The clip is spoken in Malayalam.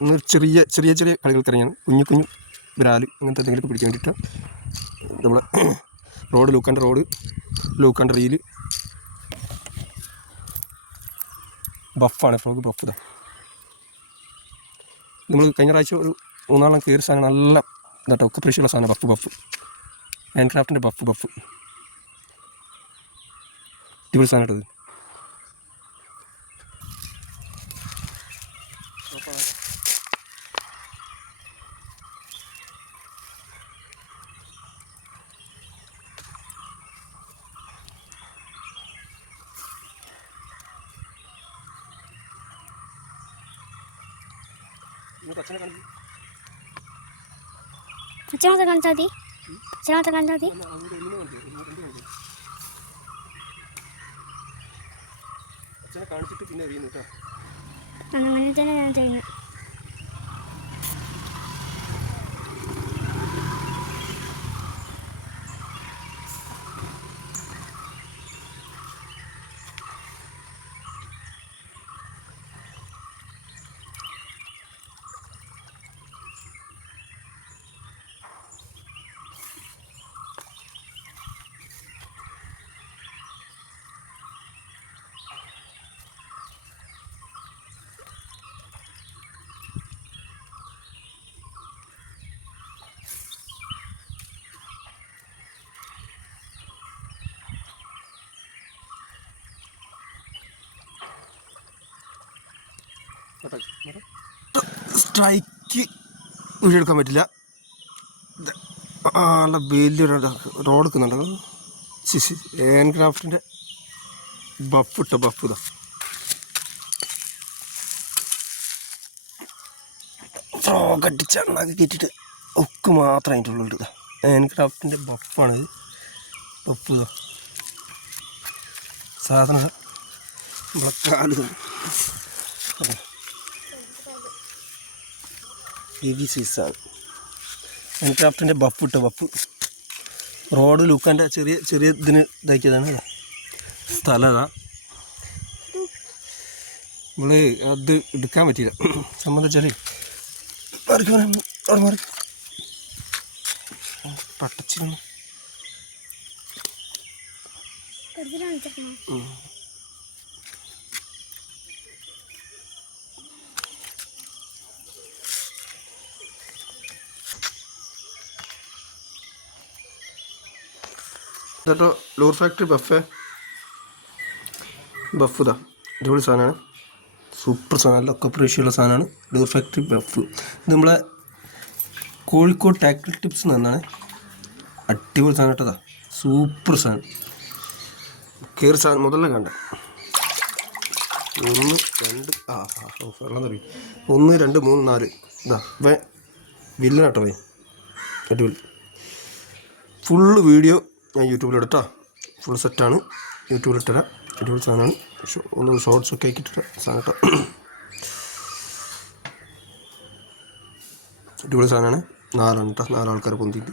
ഒന്ന് ചെറിയ ചെറിയ ചെറിയ കളികൾക്ക് ഇറങ്ങിയാണ്. കുഞ്ഞു കുഞ്ഞു ബ്രാല് അങ്ങനത്തെ എന്തെങ്കിലുമൊക്കെ പിടിക്കാൻ വേണ്ടിയിട്ട് നമ്മൾ റോഡ് ലൂക്കാൻ്റെ റീല് ബഫാണ്. ഫ്രോഗ് ബഫ് ഇതാ. നമ്മൾ കഴിഞ്ഞ പ്രാവശ്യം ഒരു 3-4 കയറി സാധനം നല്ല ഇതാട്ടോ, ഒക്കെ പ്രശ്നമുള്ള സാധനം. ബഫ് ഹാൻഡ് ക്രാഫ്റ്റിൻ്റെ ബഫ് അടിപൊളി സാധനം ഇട്ടത്. അച്ഛനെ കാണിച്ചാൽ മതി. അച്ഛനെ കാണിച്ചിട്ട് പിന്നെ അറിയുന്നു കേട്ടോ. അങ്ങനെ തന്നെ ഞാൻ ചെയ്യുന്നത്. സ്ട്രൈക്ക് വീഡിയോയെടുക്കാൻ പറ്റില്ല. നല്ല വലിയൊരു റോഡ് എടുക്കുന്നുണ്ടോ. ഹാൻഡ് ക്രാഫ്റ്റിൻ്റെ ബഫ് ഇതാ. ഫ്രോഗ് അടിച്ച് എണ്ണാക്കി കയറ്റിയിട്ട് ഒക്കെ മാത്രം അതിൻ്റെ ഉള്ളിൽ ഇതാ. ഹാൻഡ് ക്രാഫ്റ്റിൻ്റെ ബഫാണിത്. ബഫ് ഇതാ സാധനം. നമ്മളെ കാല് ഹെവി സൈസാണ്. ഹാൻഡ് ക്രാഫ്റ്റിൻ്റെ ബഫ് റോഡ് ലൂക്കാൻ്റെ ചെറിയ ഇതിന് ഇതാക്കിയതാണ്. സ്ഥലം അതാ. നമ്മൾ അത് എടുക്കാൻ പറ്റിയില്ല. സംബന്ധിച്ചാൽ മാറി പട്ടച്ചിരുന്നു. ഇതോ ലൂർ ഫാക്ടറി ബഫ് ഇതാ. അടിപൊളി സാധനമാണ്. സൂപ്പർ സാധനം. നല്ല ഒക്കെ പ്രേഷ്യമുള്ള സാധനമാണ് ലൂർ ഫാക്ടറി ബഫ്. ഇത് നമ്മളെ കോഴിക്കോട് ടാക്ടിൽ ടിപ്സ് എന്നാണ്. അടിപൊളി സാധനം കേട്ടതാ. സൂപ്പർ സാധനം. കയറി സാധനം മുതലേ കണ്ട 1 2 വെള്ളം തരും. 1 2 3 4 ഇതാ വില്ലനാട്ടോ പോയി. അടിപൊളി. ഫുള്ള് വീഡിയോ ഞാൻ യൂട്യൂബിലിട്ടാ. ഫുൾ സെറ്റാണ്. യൂട്യൂബിലിട്ടരാം. അടിപൊളി സാധനമാണ്. ഒന്ന് ഷോർട്സൊക്കെ ആക്കിയിട്ടിട്ട സാധനം കേട്ടോ. അടിപൊളി സാധനമാണ്. 4 ആൾക്കാരെ പൊന്തിയിട്ട്